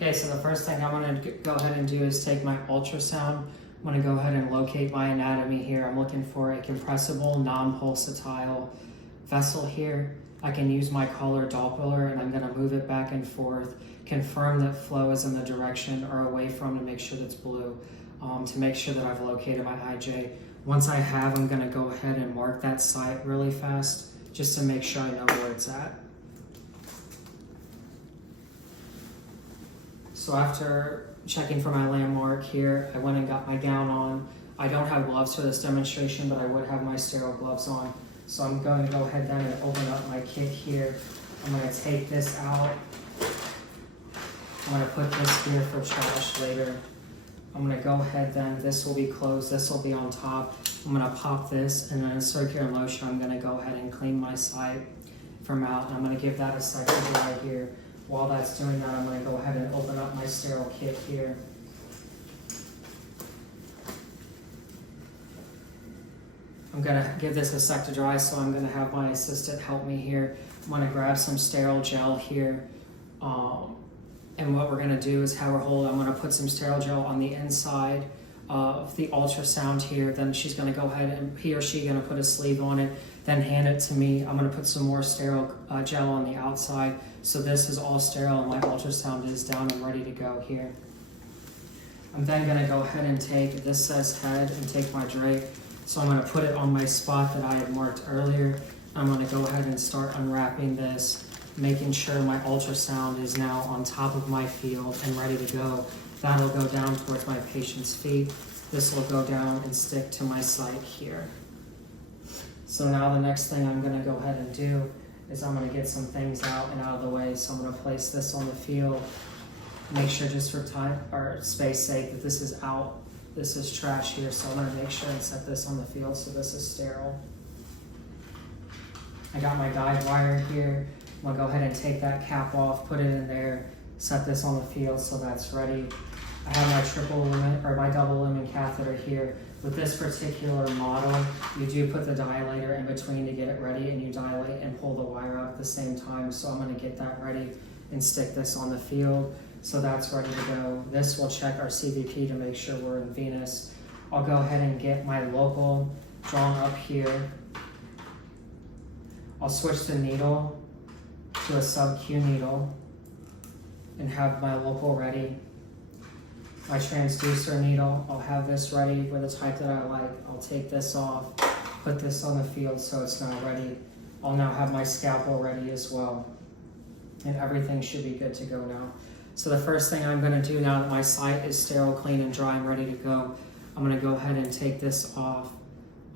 Okay, so the first thing I'm going to go ahead and do is take my ultrasound. I'm going to go ahead and locate my anatomy here. I'm looking for a compressible, non-pulsatile vessel here. I can use my color Doppler and I'm going to move it back and forth, confirm that flow is in the direction or away from to make sure that's blue, to make sure that I've located my IJ. Once I have, I'm going to go ahead and mark that site really fast just to make sure I know where it's at. So after checking for my landmark here, I went and got my gown on. I don't have gloves for this demonstration, but I would have my sterile gloves on. So I'm going to go ahead then and open up my kit here. I'm going to take this out. I'm going to put this here for trash later. I'm going to go ahead then, this will be closed, this will be on top. I'm going to pop this and then in circular motion, I'm going to go ahead and clean my site from out. And I'm going to give that a second to dry here. While that's doing that, I'm going to go ahead and open up my sterile kit here. I'm going to give this a sec to dry, so I'm going to have my assistant help me here. I'm going to grab some sterile gel here. And what we're going to do is have her hold, I'm going to put some sterile gel on the inside of the ultrasound here. Then she's going to go ahead and he or she going to put a sleeve on it, then hand it to me. I'm going to put some more sterile gel on the outside. So this is all sterile and my ultrasound is down and ready to go here. I'm then going to go ahead and take, this says head, and take my drape. So I'm going to put it on my spot that I had marked earlier. I'm going to go ahead and start unwrapping this, making sure my ultrasound is now on top of my field and ready to go. That'll go down towards my patient's feet. This will go down and stick to my site here. So now the next thing I'm going to go ahead and do is I'm going to get some things out and out of the way. So I'm going to place this on the field. Make sure just for time or space sake that this is out. This is trash here, so I'm going to make sure and set this on the field so this is sterile. I got my guide wire here. I'm going to go ahead and take that cap off, put it in there, set this on the field so that's ready. I have my triple lumen or my double lumen catheter here. With this particular model, you do put the dilator in between to get it ready, and you dilate and pull the wire out at the same time. So I'm going to get that ready and stick this on the field. So that's ready to go. This will check our CVP to make sure we're in venous. I'll go ahead and get my local drawn up here. I'll switch the needle to a sub-Q needle and have my local ready. My transducer needle, I'll have this ready with the type that I like. I'll take this off, put this on the field so it's now ready. I'll now have my scalpel ready as well. And everything should be good to go now. So the first thing I'm going to do now that my site is sterile, clean, and dry and ready to go, I'm going to go ahead and take this off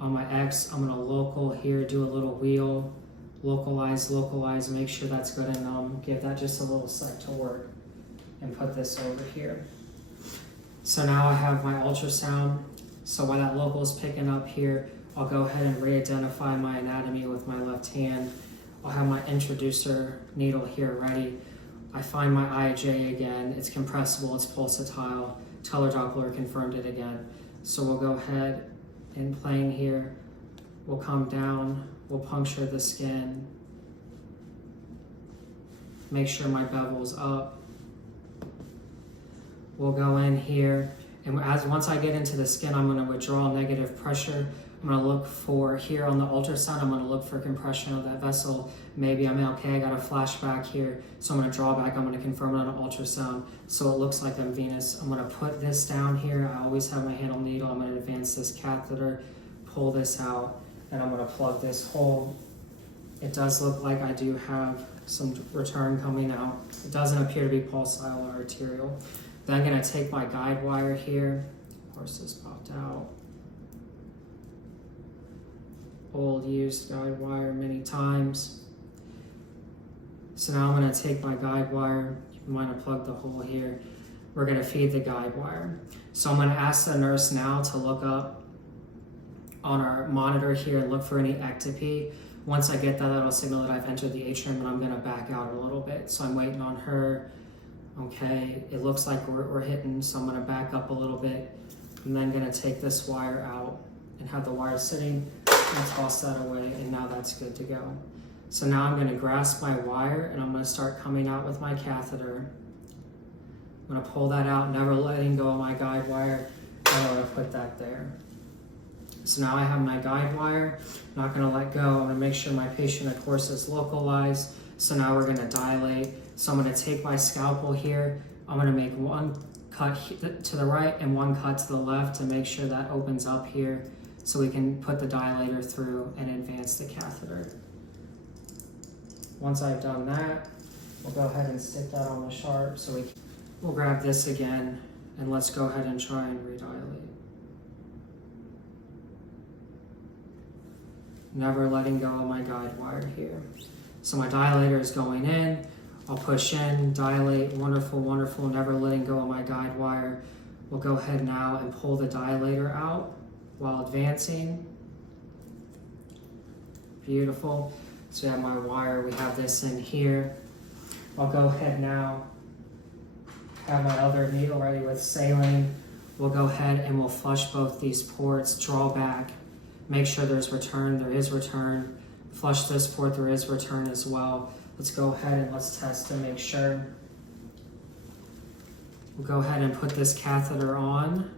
on my X. I'm going to local here, do a little wheel, localize, make sure that's good and numb. Give that just a little sec to work and put this over here. So now I have my ultrasound. So while that local is picking up here, I'll go ahead and re-identify my anatomy with my left hand. I'll have my introducer needle here ready. I find my IJ again. It's compressible, it's pulsatile. Color Doppler confirmed it again. So we'll go ahead and playing here. We'll come down, we'll puncture the skin. Make sure my bevel's up. We'll go in here, and once I get into the skin, I'm going to withdraw negative pressure. I'm going to look for, here on the ultrasound, I'm going to look for compression of that vessel. Maybe I'm okay, I got a flashback here, so I'm going to draw back, I'm going to confirm it on an ultrasound, so it looks like I'm venous. I'm going to put this down here. I always have my handle needle. I'm going to advance this catheter, pull this out, and I'm going to plug this hole. It does look like I do have some return coming out. It doesn't appear to be pulsatile or arterial. Then I'm going to take my guide wire here. Of course, this popped out. Old used guide wire many times. So now I'm going to take my guide wire. You might have plugged the hole here. We're going to feed the guide wire. So I'm going to ask the nurse now to look up on our monitor here and look for any ectopy. Once I get that, that'll signal that I've entered the atrium, and I'm going to back out a little bit. So I'm waiting on her. Okay, it looks like we're hitting, so I'm going to back up a little bit. I'm then going to take this wire out and have the wire sitting and toss that away, and now that's good to go. So now I'm going to grasp my wire and I'm going to start coming out with my catheter. I'm gonna pull that out, never letting go of my guide wire. I'm gonna put that there. So now I have my guide wire, not gonna let go. I'm gonna make sure my patient, of course, is localized. So now we're gonna dilate. So I'm gonna take my scalpel here. I'm gonna make one cut to the right and one cut to the left to make sure that opens up here so we can put the dilator through and advance the catheter. Once I've done that, we'll go ahead and stick that on the sharp. So we'll grab this again and let's go ahead and try and redilate. Never letting go of my guide wire here. So my dilator is going in. I'll push in, dilate, wonderful, wonderful, never letting go of my guide wire. We'll go ahead now and pull the dilator out while advancing. Beautiful. So we have my wire, we have this in here. I'll go ahead now, have my other needle ready with saline. We'll go ahead and we'll flush both these ports, draw back, make sure there's return, there is return. Flush this port, there is return as well. Let's go ahead and let's test to make sure. We'll go ahead and put this catheter on.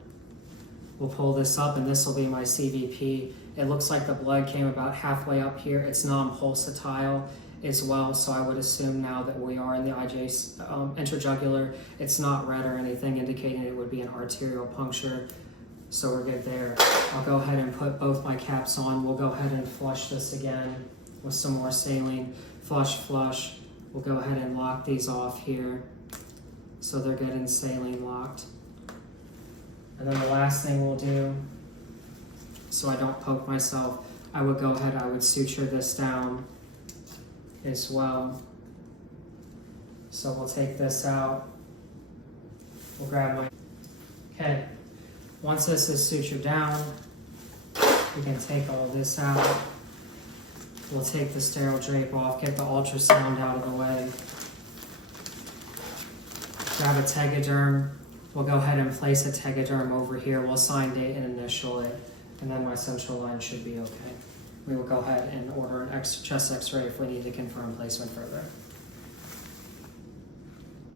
We'll pull this up and this will be my CVP. It looks like the blood came about halfway up here. It's non-pulsatile as well, so I would assume now that we are in the IJ intrajugular. It's not red or anything indicating it would be an arterial puncture, so we're good there. I'll go ahead and put both my caps on. We'll go ahead and flush this again with some more saline. Flush, flush. We'll go ahead and lock these off here so they're good and saline locked. And then the last thing we'll do, so I don't poke myself, I would go ahead, I would suture this down as well. So we'll take this out. We'll grab my, okay. Once this is sutured down, we can take all this out. We'll take the sterile drape off, get the ultrasound out of the way. Grab a tegaderm. We'll go ahead and place a tegaderm over here. We'll sign date and initial it, and then my central line should be okay. We will go ahead and order an chest x-ray if we need to confirm placement further.